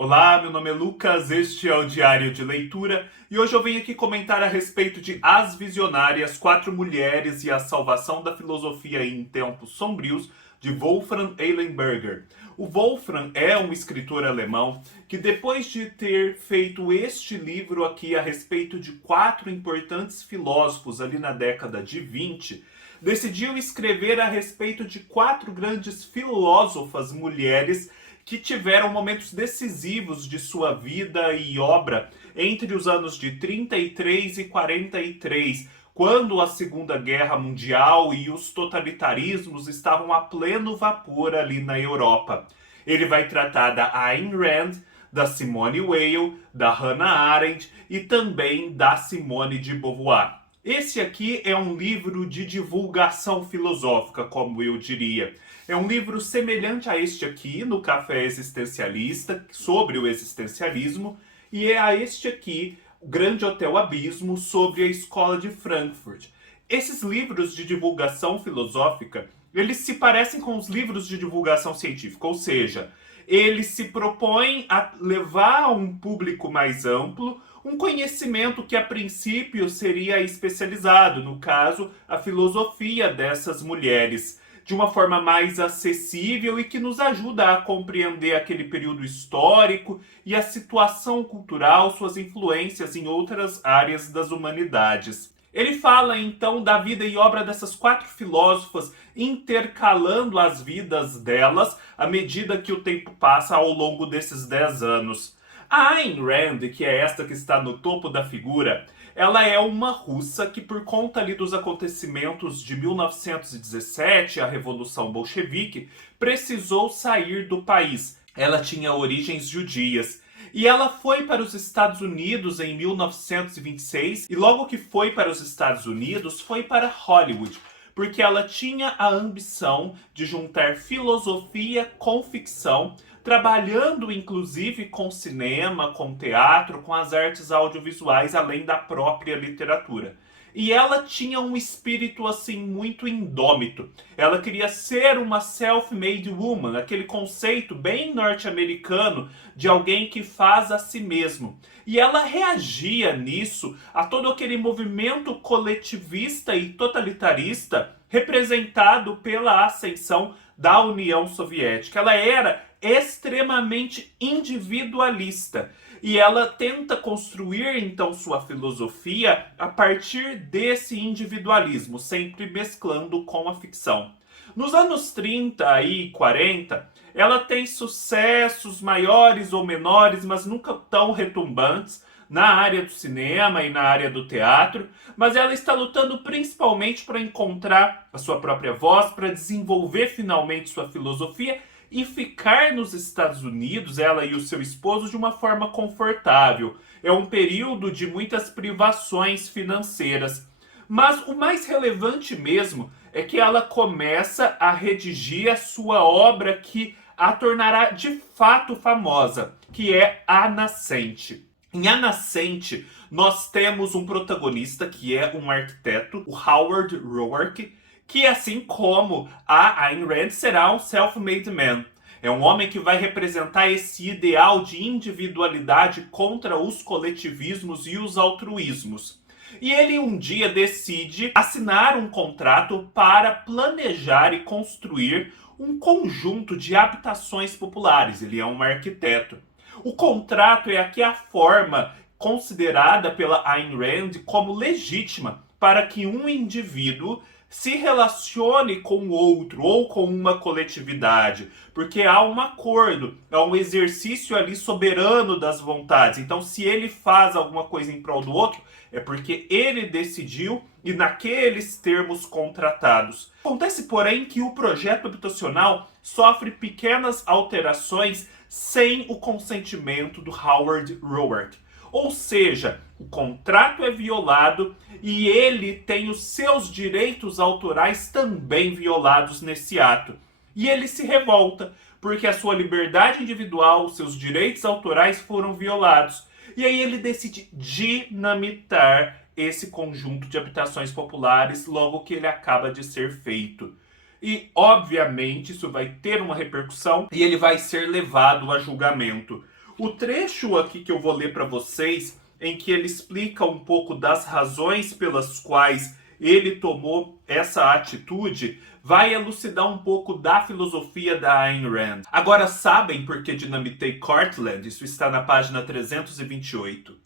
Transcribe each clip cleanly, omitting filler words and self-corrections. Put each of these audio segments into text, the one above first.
Olá, meu nome é Lucas, este é o Diário de Leitura e hoje eu venho aqui comentar a respeito de As Visionárias, Quatro Mulheres e a Salvação da Filosofia em Tempos Sombrios, de Wolfram Eilenberger. O Wolfram é um escritor alemão que, depois de ter feito este livro aqui a respeito de quatro importantes filósofos ali na década de 20, decidiu escrever a respeito de quatro grandes filósofas mulheres que tiveram momentos decisivos de sua vida e obra entre os anos de 33 e 43, quando a Segunda Guerra Mundial e os totalitarismos estavam a pleno vapor ali na Europa. Ele vai tratar da Ayn Rand, da Simone Weil, da Hannah Arendt e também da Simone de Beauvoir. Esse aqui é um livro de divulgação filosófica, como eu diria. É um livro semelhante a este aqui, no Café Existencialista, sobre o existencialismo, e é a este aqui, o Grande Hotel Abismo, sobre a Escola de Frankfurt. Esses livros de divulgação filosófica, eles se parecem com os livros de divulgação científica, ou seja, eles se propõem a levar a um público mais amplo um conhecimento que a princípio seria especializado, no caso, a filosofia dessas mulheres, de uma forma mais acessível e que nos ajuda a compreender aquele período histórico e a situação cultural, suas influências em outras áreas das humanidades. Ele fala então da vida e obra dessas quatro filósofas, intercalando as vidas delas à medida que o tempo passa ao longo desses 10 anos. A Ayn Rand, que é esta que está no topo da figura, ela é uma russa que, por conta ali dos acontecimentos de 1917, a Revolução Bolchevique, precisou sair do país. Ela tinha origens judias. E ela foi para os Estados Unidos em 1926 e logo que foi para os Estados Unidos, foi para Hollywood, porque ela tinha a ambição de juntar filosofia com ficção, trabalhando inclusive com cinema, com teatro, com as artes audiovisuais, além da própria literatura. E ela tinha um espírito assim muito indômito. Ela queria ser uma self-made woman, aquele conceito bem norte-americano de alguém que faz a si mesmo. E ela reagia nisso a todo aquele movimento coletivista e totalitarista representado pela ascensão da União Soviética. Ela era extremamente individualista. E ela tenta construir então sua filosofia a partir desse individualismo, sempre mesclando com a ficção. Nos anos 30 e 40, ela tem sucessos maiores ou menores, mas nunca tão retumbantes, na área do cinema e na área do teatro, mas ela está lutando principalmente para encontrar a sua própria voz, para desenvolver finalmente sua filosofia e ficar nos Estados Unidos, ela e o seu esposo, de uma forma confortável. É um período de muitas privações financeiras. Mas o mais relevante mesmo é que ela começa a redigir a sua obra que a tornará de fato famosa, que é A Nascente. Em A Nascente, nós temos um protagonista que é um arquiteto, o Howard Roark, que, assim como a Ayn Rand, será um self-made man. É um homem que vai representar esse ideal de individualidade contra os coletivismos e os altruísmos. E ele um dia decide assinar um contrato para planejar e construir um conjunto de habitações populares. Ele é um arquiteto. O contrato é aqui a forma considerada pela Ayn Rand como legítima para que um indivíduo se relacione com o outro ou com uma coletividade, porque há um acordo, há um exercício ali soberano das vontades. Então, se ele faz alguma coisa em prol do outro, é porque ele decidiu e naqueles termos contratados. Acontece, porém, que o projeto habitacional sofre pequenas alterações sem o consentimento do Howard Roark. Ou seja, o contrato é violado e ele tem os seus direitos autorais também violados nesse ato. E ele se revolta, porque a sua liberdade individual, os seus direitos autorais foram violados. E aí ele decide dinamitar esse conjunto de habitações populares logo que ele acaba de ser feito. E, obviamente, isso vai ter uma repercussão e ele vai ser levado a julgamento. O trecho aqui que eu vou ler para vocês, em que ele explica um pouco das razões pelas quais ele tomou essa atitude, vai elucidar um pouco da filosofia da Ayn Rand. Agora sabem por que dinamitei Cortland? Isso está na página 328.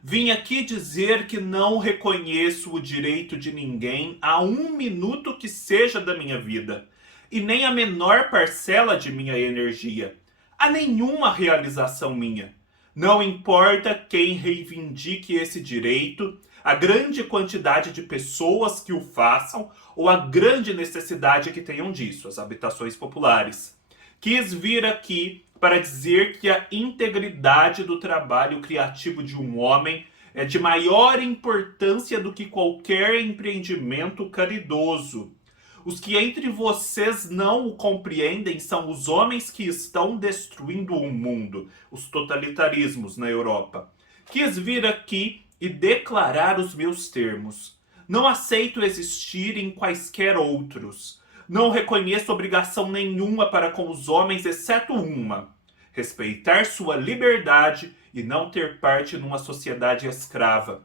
Vim aqui dizer que não reconheço o direito de ninguém a um minuto que seja da minha vida, e nem a menor parcela de minha energia, a nenhuma realização minha. Não importa quem reivindique esse direito, a grande quantidade de pessoas que o façam ou a grande necessidade que tenham disso, as habitações populares. Quis vir aqui para dizer que a integridade do trabalho criativo de um homem é de maior importância do que qualquer empreendimento caridoso. Os que entre vocês não o compreendem são os homens que estão destruindo o mundo, os totalitarismos na Europa. Quis vir aqui e declarar os meus termos. Não aceito existir em quaisquer outros. Não reconheço obrigação nenhuma para com os homens, exceto uma: respeitar sua liberdade e não ter parte numa sociedade escrava.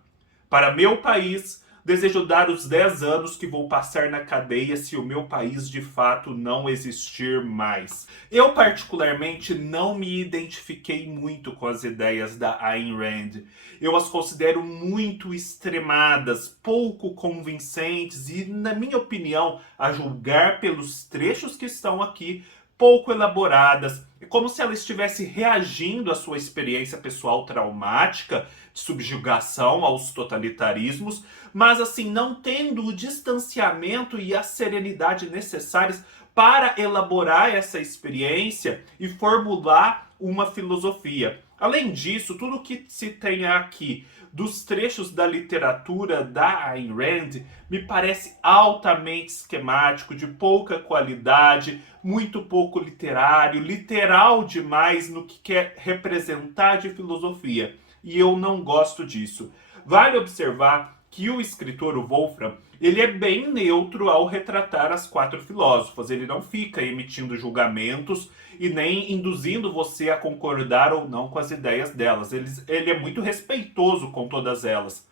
Para meu país, desejo dar os 10 anos que vou passar na cadeia se o meu país de fato não existir mais. Eu particularmente não me identifiquei muito com as ideias da Ayn Rand. Eu as considero muito extremadas, pouco convincentes e, na minha opinião, a julgar pelos trechos que estão aqui, pouco elaboradas. É como se ela estivesse reagindo à sua experiência pessoal traumática de subjugação aos totalitarismos, mas assim, não tendo o distanciamento e a serenidade necessárias para elaborar essa experiência e formular uma filosofia. Além disso, tudo que se tem aqui dos trechos da literatura da Ayn Rand me parece altamente esquemático, de pouca qualidade, muito pouco literário, literal demais no que quer representar de filosofia. E eu não gosto disso. Vale observar que o escritor, o Wolfram, ele é bem neutro ao retratar as 4 filósofas. Ele não fica emitindo julgamentos e nem induzindo você a concordar ou não com as ideias delas. Ele é muito respeitoso com todas elas.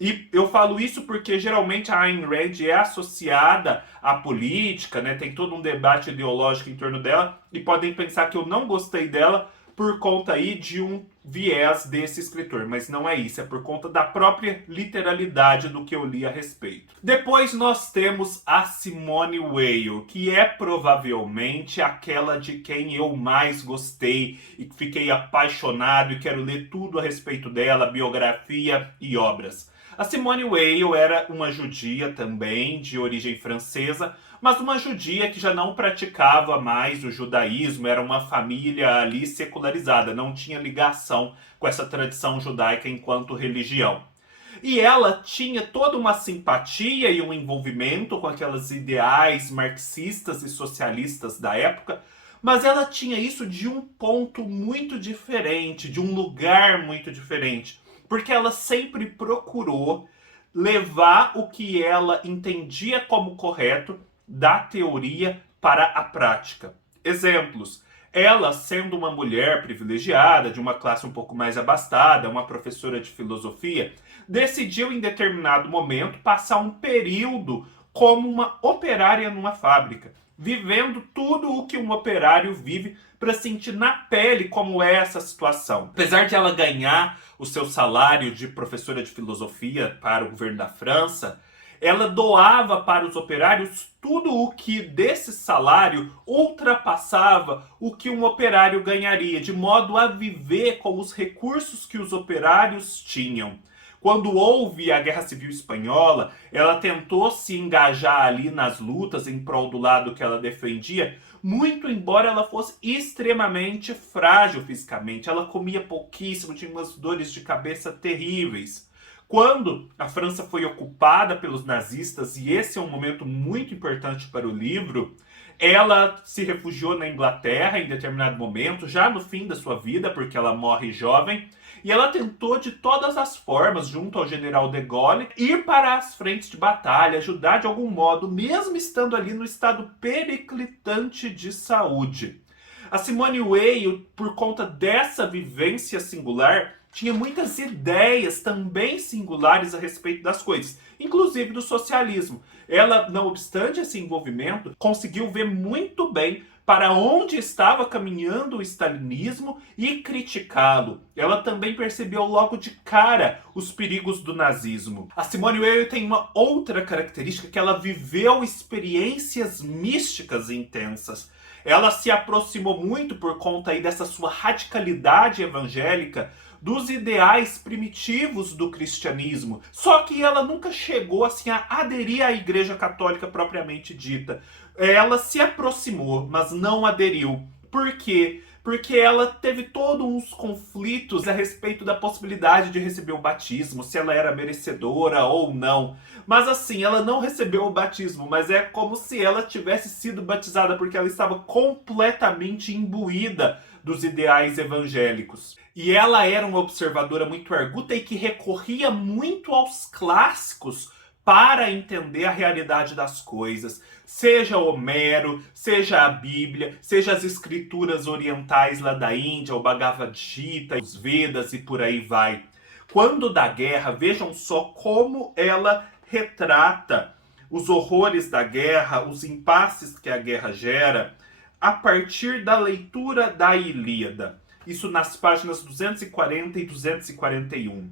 E eu falo isso porque geralmente a Ayn Rand é associada à política, né? Tem todo um debate ideológico em torno dela, e podem pensar que eu não gostei dela por conta aí de um viés desse escritor, mas não é isso, é por conta da própria literalidade do que eu li a respeito. Depois nós temos a Simone Weil, que é provavelmente aquela de quem eu mais gostei e fiquei apaixonado e quero ler tudo a respeito dela, biografia e obras. A Simone Weil era uma judia também, de origem francesa, mas uma judia que já não praticava mais o judaísmo, era uma família ali secularizada, não tinha ligação com essa tradição judaica enquanto religião. E ela tinha toda uma simpatia e um envolvimento com aquelas ideais marxistas e socialistas da época, mas ela tinha isso de um ponto muito diferente, de um lugar muito diferente, porque ela sempre procurou levar o que ela entendia como correto da teoria para a prática. Exemplos: ela, sendo uma mulher privilegiada, de uma classe um pouco mais abastada, uma professora de filosofia, decidiu em determinado momento passar um período como uma operária numa fábrica, vivendo tudo o que um operário vive, para sentir na pele como é essa situação. Apesar de ela ganhar o seu salário de professora de filosofia para o governo da França, ela doava para os operários tudo o que desse salário ultrapassava o que um operário ganharia, de modo a viver com os recursos que os operários tinham. Quando houve a Guerra Civil Espanhola, ela tentou se engajar ali nas lutas em prol do lado que ela defendia, muito embora ela fosse extremamente frágil fisicamente. Ela comia pouquíssimo, tinha umas dores de cabeça terríveis. Quando a França foi ocupada pelos nazistas, e esse é um momento muito importante para o livro, ela se refugiou na Inglaterra em determinado momento, já no fim da sua vida, porque ela morre jovem, e ela tentou de todas as formas, junto ao general de Gaulle, ir para as frentes de batalha, ajudar de algum modo, mesmo estando ali no estado periclitante de saúde. A Simone Weil, por conta dessa vivência singular, tinha muitas ideias também singulares a respeito das coisas, inclusive do socialismo. Ela, não obstante esse envolvimento, conseguiu ver muito bem para onde estava caminhando o stalinismo e criticá-lo. Ela também percebeu logo de cara os perigos do nazismo. A Simone Weil tem uma outra característica, que ela viveu experiências místicas intensas. Ela se aproximou muito, por conta aí dessa sua radicalidade evangélica, dos ideais primitivos do cristianismo. Só que ela nunca chegou assim a aderir à Igreja Católica propriamente dita. Ela se aproximou, mas não aderiu. Por quê? Porque ela teve todos uns conflitos a respeito da possibilidade de receber o batismo, se ela era merecedora ou não. Mas assim, ela não recebeu o batismo, mas é como se ela tivesse sido batizada, porque ela estava completamente imbuída dos ideais evangélicos. E ela era uma observadora muito arguta e que recorria muito aos clássicos para entender a realidade das coisas. Seja Homero, seja a Bíblia, seja as escrituras orientais lá da Índia, o Bhagavad Gita, os Vedas e por aí vai. Quando da guerra, vejam só como ela retrata os horrores da guerra, os impasses que a guerra gera, a partir da leitura da Ilíada. Isso nas páginas 240 e 241.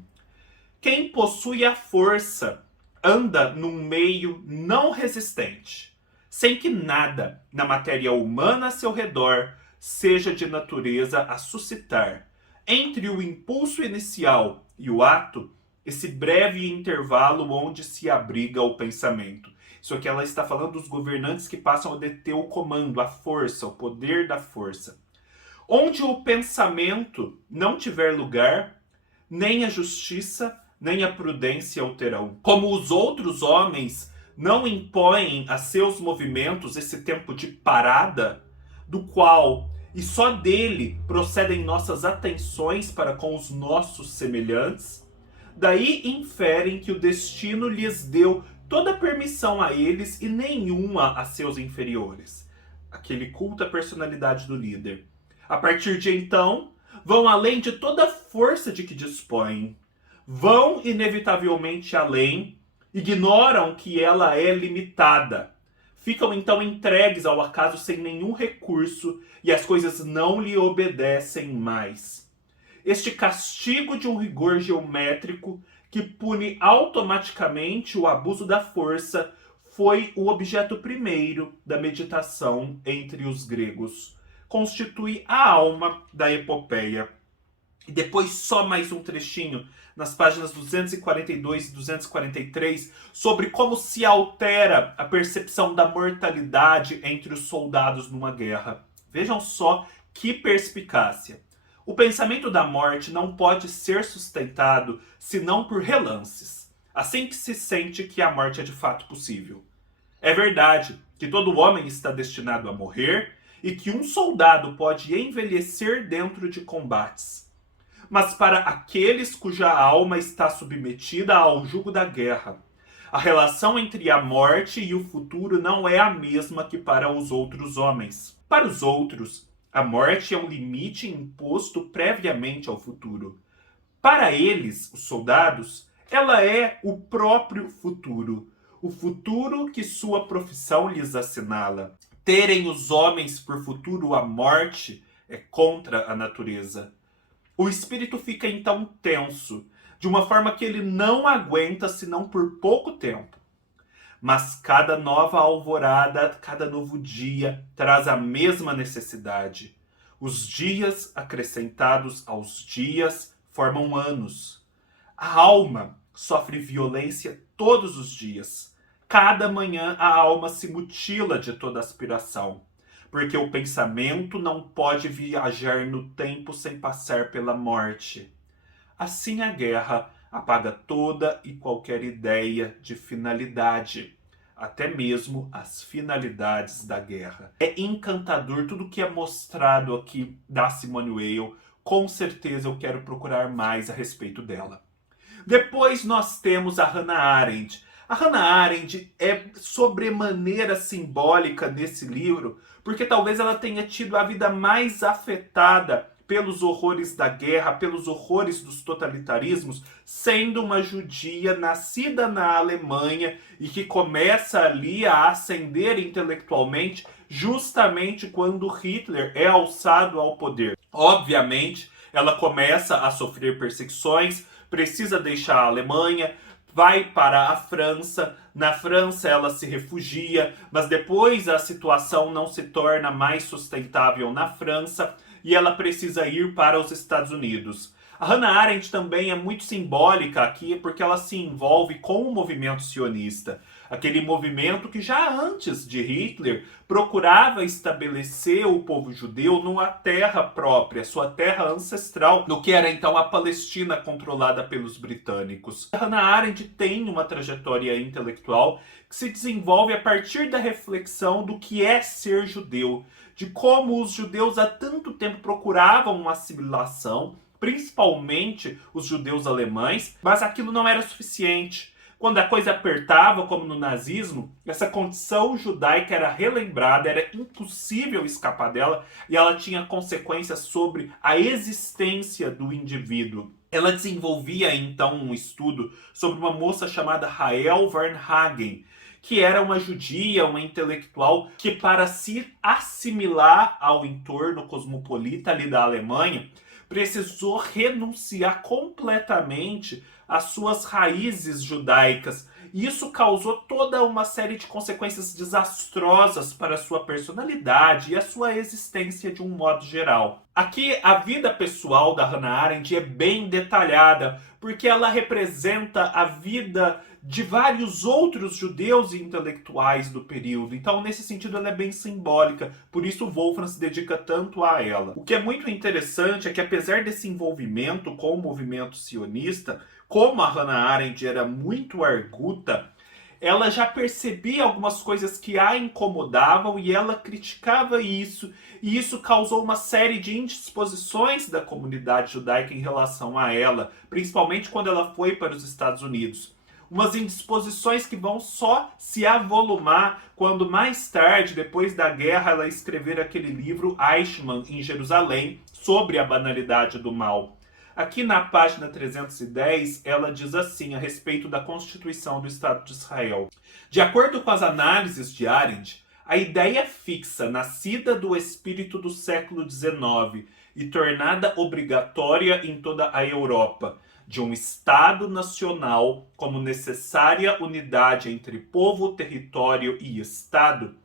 Quem possui a força anda num meio não resistente, sem que nada na matéria humana a seu redor seja de natureza a suscitar, entre o impulso inicial e o ato, esse breve intervalo onde se abriga o pensamento. Isso aqui ela está falando dos governantes que passam a deter o comando, a força, o poder da força. Onde o pensamento não tiver lugar, nem a justiça, nem a prudência o terão. Como os outros homens não impõem a seus movimentos esse tempo de parada, do qual e só dele procedem nossas atenções para com os nossos semelhantes, daí inferem que o destino lhes deu toda a permissão a eles e nenhuma a seus inferiores. Aquele culto à personalidade do líder. A partir de então, vão além de toda a força de que dispõem. Vão inevitavelmente além, ignoram que ela é limitada. Ficam então entregues ao acaso sem nenhum recurso e as coisas não lhe obedecem mais. Este castigo de um rigor geométrico que pune automaticamente o abuso da força foi o objeto primeiro da meditação entre os gregos. Constitui a alma da epopeia. E depois só mais um trechinho nas páginas 242 e 243 sobre como se altera a percepção da mortalidade entre os soldados numa guerra. Vejam só que perspicácia. O pensamento da morte não pode ser sustentado senão por relances, assim que se sente que a morte é de fato possível. É verdade que todo homem está destinado a morrer e que um soldado pode envelhecer dentro de combates. Mas para aqueles cuja alma está submetida ao jugo da guerra, a relação entre a morte e o futuro não é a mesma que para os outros homens. Para os outros, a morte é um limite imposto previamente ao futuro. Para eles, os soldados, ela é o próprio futuro. O futuro que sua profissão lhes assinala. Terem os homens por futuro a morte é contra a natureza. O espírito fica então tenso, de uma forma que ele não aguenta senão por pouco tempo. Mas cada nova alvorada, cada novo dia traz a mesma necessidade. Os dias acrescentados aos dias formam anos. A alma sofre violência todos os dias. Cada manhã a alma se mutila de toda aspiração, porque o pensamento não pode viajar no tempo sem passar pela morte. Assim a guerra apaga toda e qualquer ideia de finalidade, até mesmo as finalidades da guerra. É encantador tudo que é mostrado aqui da Simone Weil. Com certeza eu quero procurar mais a respeito dela. Depois nós temos a Hannah Arendt. A Hannah Arendt é sobremaneira simbólica nesse livro, porque talvez ela tenha tido a vida mais afetada pelos horrores da guerra, pelos horrores dos totalitarismos, sendo uma judia nascida na Alemanha e que começa ali a ascender intelectualmente justamente quando Hitler é alçado ao poder. Obviamente, ela começa a sofrer perseguições, precisa deixar a Alemanha, vai para a França. Na França ela se refugia, mas depois a situação não se torna mais sustentável na França e ela precisa ir para os Estados Unidos. A Hannah Arendt também é muito simbólica aqui porque ela se envolve com o movimento sionista. Aquele movimento que já antes de Hitler procurava estabelecer o povo judeu numa terra própria, sua terra ancestral, no que era então a Palestina controlada pelos britânicos. A Hannah Arendt tem uma trajetória intelectual que se desenvolve a partir da reflexão do que é ser judeu, de como os judeus há tanto tempo procuravam uma assimilação, principalmente os judeus alemães, mas aquilo não era suficiente. Quando a coisa apertava, como no nazismo, essa condição judaica era relembrada, era impossível escapar dela e ela tinha consequências sobre a existência do indivíduo. Ela desenvolvia então um estudo sobre uma moça chamada Rael Varnhagen, que era uma judia, uma intelectual, que para se assimilar ao entorno cosmopolita ali da Alemanha, precisou renunciar completamente às suas raízes judaicas. E isso causou toda uma série de consequências desastrosas para a sua personalidade e a sua existência de um modo geral. Aqui, a vida pessoal da Hannah Arendt é bem detalhada, porque ela representa a vida de vários outros judeus e intelectuais do período. Então, nesse sentido, ela é bem simbólica. Por isso, Wolfram se dedica tanto a ela. O que é muito interessante é que, apesar desse envolvimento com o movimento sionista, como a Hannah Arendt era muito arguta, ela já percebia algumas coisas que a incomodavam e ela criticava isso. E isso causou uma série de indisposições da comunidade judaica em relação a ela, principalmente quando ela foi para os Estados Unidos. Umas indisposições que vão só se avolumar quando mais tarde, depois da guerra, ela escrever aquele livro Eichmann em Jerusalém, sobre a banalidade do mal. Aqui na página 310, ela diz assim a respeito da Constituição do Estado de Israel. De acordo com as análises de Arendt, a ideia fixa, nascida do espírito do século XIX e tornada obrigatória em toda a Europa, de um Estado nacional como necessária unidade entre povo, território e Estado,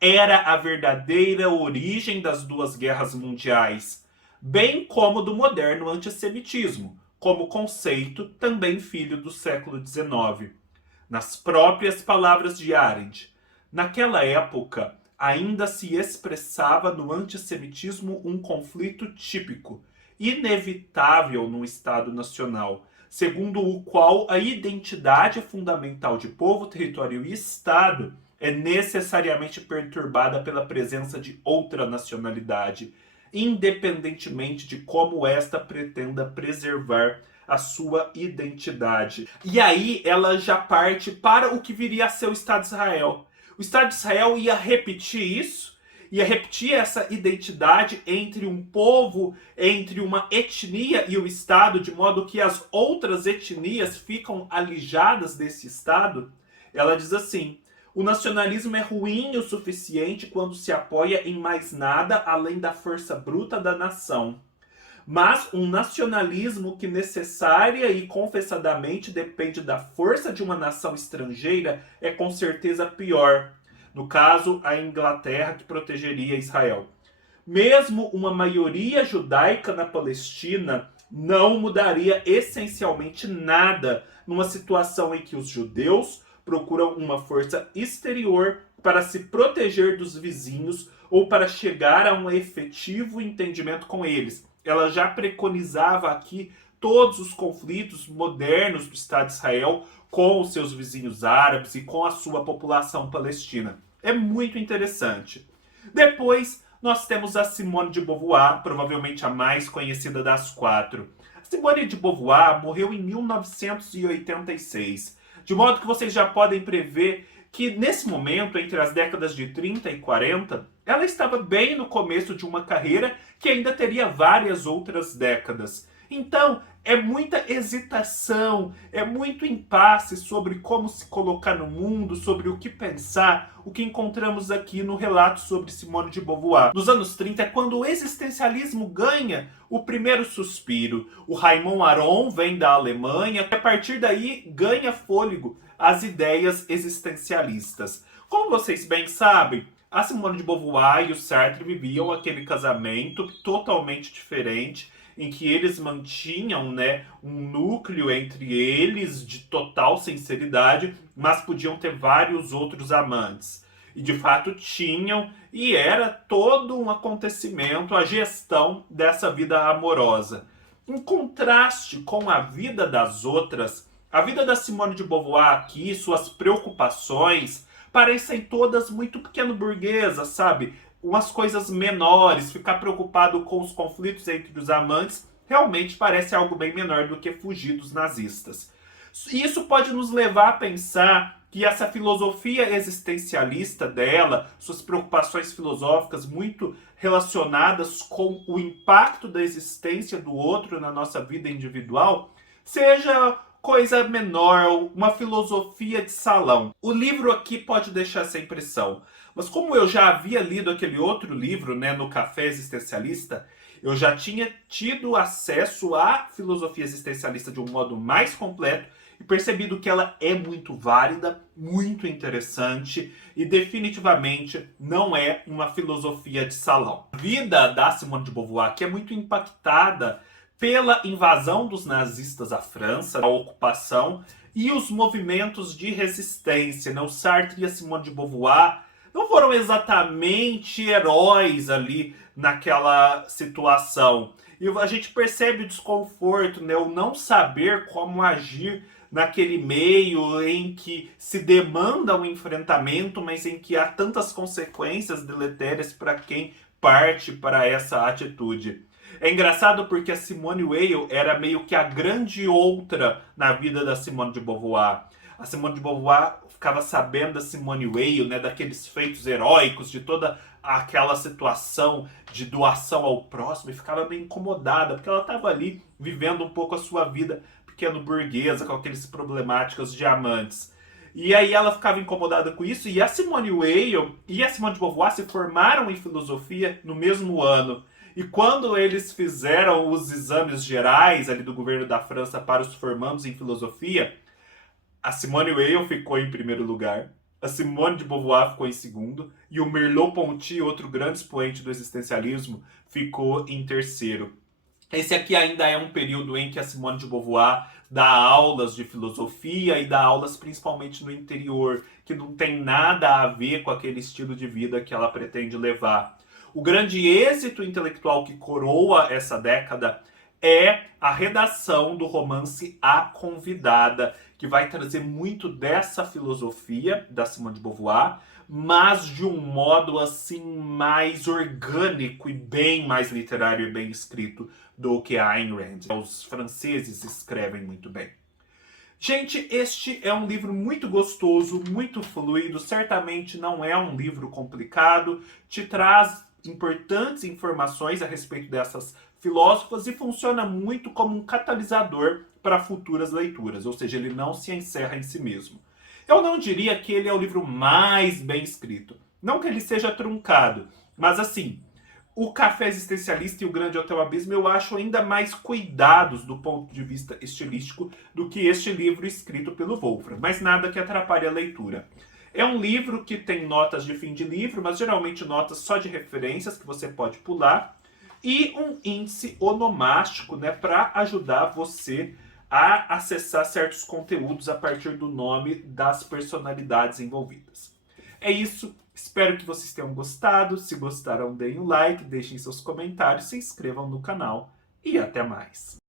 era a verdadeira origem das duas guerras mundiais, bem como do moderno antissemitismo, como conceito também filho do século XIX. Nas próprias palavras de Arendt, naquela época ainda se expressava no antissemitismo um conflito típico, inevitável no Estado Nacional, segundo o qual a identidade fundamental de povo, território e Estado é necessariamente perturbada pela presença de outra nacionalidade, independentemente de como esta pretenda preservar a sua identidade. E aí ela já parte para o que viria a ser o Estado de Israel. O Estado de Israel ia repetir isso, ia repetir essa identidade entre um povo, entre uma etnia e o Estado, de modo que as outras etnias ficam alijadas desse Estado. Ela diz assim: o nacionalismo é ruim o suficiente quando se apoia em mais nada além da força bruta da nação. Mas um nacionalismo que necessária e confessadamente depende da força de uma nação estrangeira é com certeza pior. No caso, a Inglaterra que protegeria Israel. Mesmo uma maioria judaica na Palestina não mudaria essencialmente nada numa situação em que os judeus procuram uma força exterior para se proteger dos vizinhos ou para chegar a um efetivo entendimento com eles. Ela já preconizava aqui todos os conflitos modernos do Estado de Israel com os seus vizinhos árabes e com a sua população palestina. É muito interessante. Depois, nós temos a Simone de Beauvoir, provavelmente a mais conhecida das quatro. A Simone de Beauvoir morreu em 1986. De modo que vocês já podem prever que nesse momento, entre as décadas de 30 e 40, ela estava bem no começo de uma carreira que ainda teria várias outras décadas. Então, é muita hesitação, é muito impasse sobre como se colocar no mundo, sobre o que pensar, o que encontramos aqui no relato sobre Simone de Beauvoir. Nos anos 30 é quando o existencialismo ganha o primeiro suspiro. O Raymond Aron vem da Alemanha, e a partir daí ganha fôlego as ideias existencialistas. Como vocês bem sabem, a Simone de Beauvoir e o Sartre viviam aquele casamento totalmente diferente, em que eles mantinham, né, um núcleo entre eles de total sinceridade, mas podiam ter vários outros amantes. E de fato tinham, e era todo um acontecimento a gestão dessa vida amorosa. Em contraste com a vida das outras, a vida da Simone de Beauvoir aqui, suas preocupações, parecem todas muito pequeno-burguesas, sabe? Umas coisas menores, ficar preocupado com os conflitos entre os amantes, realmente parece algo bem menor do que fugir dos nazistas. Isso pode nos levar a pensar que essa filosofia existencialista dela, suas preocupações filosóficas muito relacionadas com o impacto da existência do outro na nossa vida individual, seja coisa menor, uma filosofia de salão. O livro aqui pode deixar essa impressão, mas como eu já havia lido aquele outro livro, né, no Café Existencialista, eu já tinha tido acesso à filosofia existencialista de um modo mais completo e percebido que ela é muito válida, muito interessante e definitivamente não é uma filosofia de salão. A vida da Simone de Beauvoir que é muito impactada pela invasão dos nazistas à França, a ocupação e os movimentos de resistência. Né? O Sartre e a Simone de Beauvoir não foram exatamente heróis ali naquela situação. E a gente percebe o desconforto, né? O não saber como agir naquele meio em que se demanda um enfrentamento, mas em que há tantas consequências deletérias para quem parte para essa atitude. É engraçado porque a Simone Weil era meio que a grande outra na vida da Simone de Beauvoir. A Simone de Beauvoir ficava sabendo da Simone Weil, né, daqueles feitos heróicos, de toda aquela situação de doação ao próximo, e ficava bem incomodada, porque ela estava ali vivendo um pouco a sua vida pequeno-burguesa, com aqueles problemáticas de amantes. E aí ela ficava incomodada com isso, e a Simone Weil e a Simone de Beauvoir se formaram em filosofia no mesmo ano. E quando eles fizeram os exames gerais ali do governo da França para os formandos em filosofia, a Simone Weil ficou em primeiro lugar, a Simone de Beauvoir ficou em segundo e o Merleau-Ponty, outro grande expoente do existencialismo, ficou em terceiro. Esse aqui ainda é um período em que a Simone de Beauvoir dá aulas de filosofia e dá aulas principalmente no interior, que não tem nada a ver com aquele estilo de vida que ela pretende levar. O grande êxito intelectual que coroa essa década é a redação do romance A Convidada, que vai trazer muito dessa filosofia da Simone de Beauvoir, mas de um modo assim mais orgânico e bem mais literário e bem escrito do que a Ayn Rand. Os franceses escrevem muito bem. Gente, este é um livro muito gostoso, muito fluido, certamente não é um livro complicado, te traz importantes informações a respeito dessas filósofas e funciona muito como um catalisador para futuras leituras, ou seja, ele não se encerra em si mesmo. Eu não diria que ele é o livro mais bem escrito, não que ele seja truncado, mas assim, o Café Existencialista e o Grande Hotel Abismo eu acho ainda mais cuidados do ponto de vista estilístico do que este livro escrito pelo Wolfram, mas nada que atrapalhe a leitura. É um livro que tem notas de fim de livro, mas geralmente notas só de referências que você pode pular, e um índice onomástico, né, para ajudar você a acessar certos conteúdos a partir do nome das personalidades envolvidas. É isso, espero que vocês tenham gostado. Se gostaram, deem um like, deixem seus comentários, se inscrevam no canal e até mais.